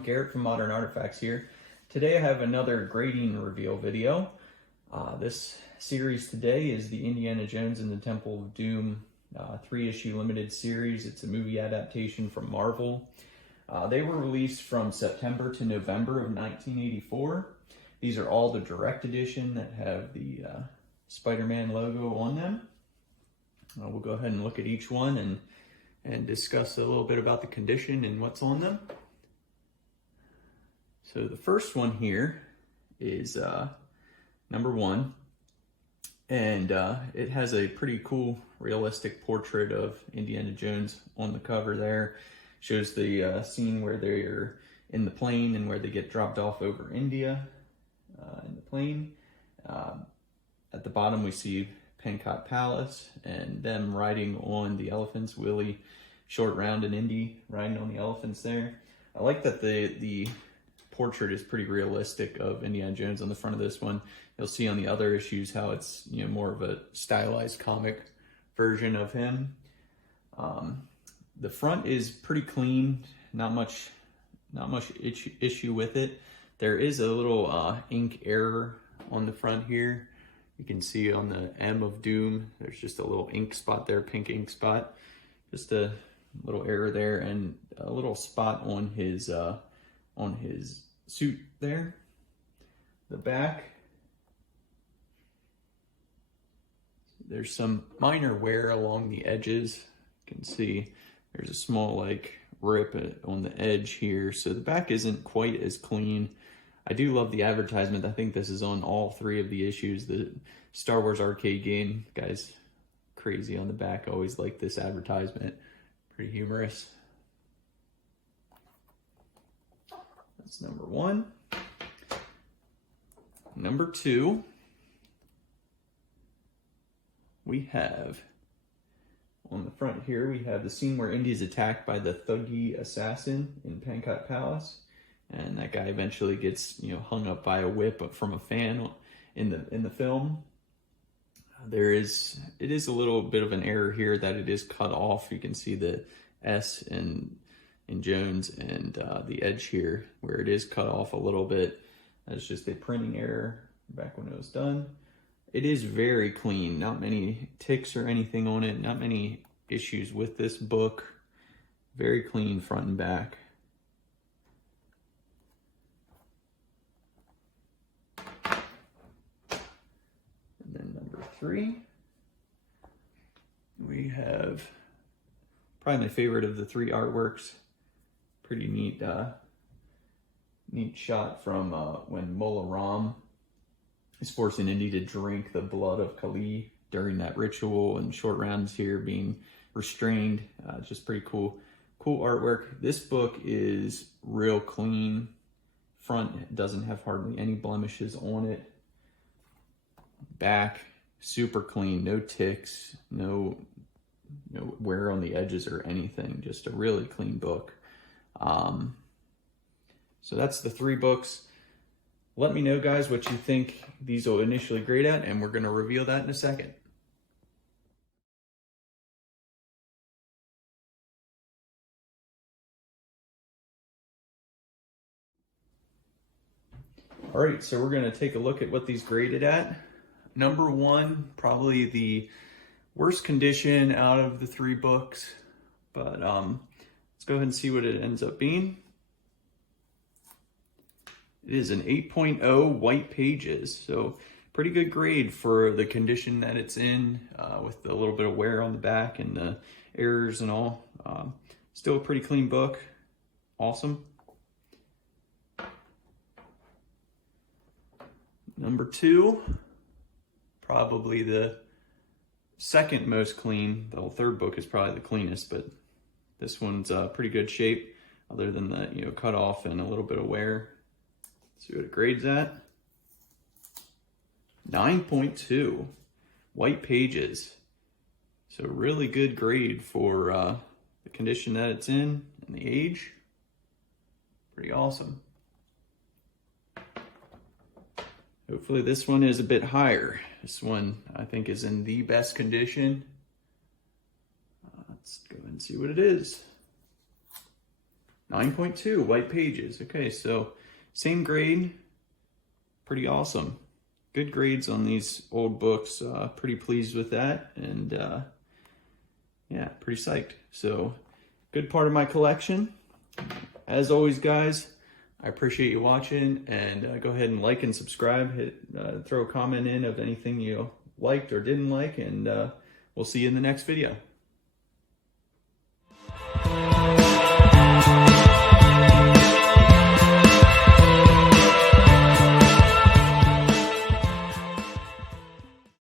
everyone, Garrett from Modern Artifacts here. Today I have another grading reveal video. This series today is the Indiana Jones and the Temple of Doom 3-issue limited series. It's a movie adaptation from Marvel. They were released from September to November of 1984. These are all the direct edition that have the Spider-Man logo on them. We'll go ahead and look at each one and discuss a little bit about the condition and what's on them. So the first one here is number 1, and it has a pretty cool realistic portrait of Indiana Jones on the cover there. Shows the scene where they're in the plane and where they get dropped off over India in the plane. At the bottom we see Pankot Palace and them riding on the elephants, Willie, Short Round, and Indy riding on the elephants there. I like that the portrait is pretty realistic of Indiana Jones on the front of this one. You'll see on the other issues how it's, you know, more of a stylized comic version of him. The front is pretty clean, not much issue with it. There is a little ink error on the front here. You can see on the M of Doom, there's just a little ink spot there, pink ink spot. Just a little error there, and a little spot on his suit there. The back, there's some minor wear along the edges. You can see there's a small like rip on the edge here, so the back isn't quite as clean. I do love the advertisement. I think this is on all 3 of the issues. The Star Wars arcade game, guys, crazy on the back. Always like this advertisement. Pretty humorous. That's number 1. Number 2, we have on the front here, we have the scene where Indy is attacked by the thuggy assassin in Pankot Palace. And that guy eventually gets, you know, hung up by a whip from a fan in the film. It is a little bit of an error here that it is cut off. You can see the S in Jones and the edge here where it is cut off a little bit. That's just a printing error back when it was done. It is very clean, not many ticks or anything on it, not many issues with this book. Very clean front and back. And then number 3, we have probably my favorite of the 3 artworks. Pretty neat shot from when Mola Ram is forcing Indy to drink the blood of Kali during that ritual, and Short Round's here being restrained. Just pretty cool artwork. This book is real clean. Front doesn't have hardly any blemishes on it. Back, super clean, no ticks, no wear on the edges or anything. Just a really clean book. So that's the 3 books. Let me know, guys, what you think these will initially grade at, and we're going to reveal that in a second. All right, so we're going to take a look at what these graded at. Number 1, probably the worst condition out of the 3 books, but let's go ahead and see what it ends up being. It is an 8.0 white pages, so pretty good grade for the condition that it's in, with a little bit of wear on the back and the errors and all. Still a pretty clean book. Awesome. Number 2, probably the second most clean. The whole 3rd book is probably the cleanest, but this one's pretty good shape, other than the, you know, cut off and a little bit of wear. Let's see what it grades at. 9.2 white pages. So really good grade for the condition that it's in and the age. Pretty awesome. Hopefully this one is a bit higher. This one I think is in the best condition. Let's go ahead and see what it is. 9.2 white pages. Okay, so same grade. Pretty awesome. Good grades on these old books. Pretty pleased with that, and yeah, pretty psyched. So good part of my collection. As always, guys, I appreciate you watching, and go ahead and like and subscribe. Throw a comment in of anything you liked or didn't like, and we'll see you in the next video.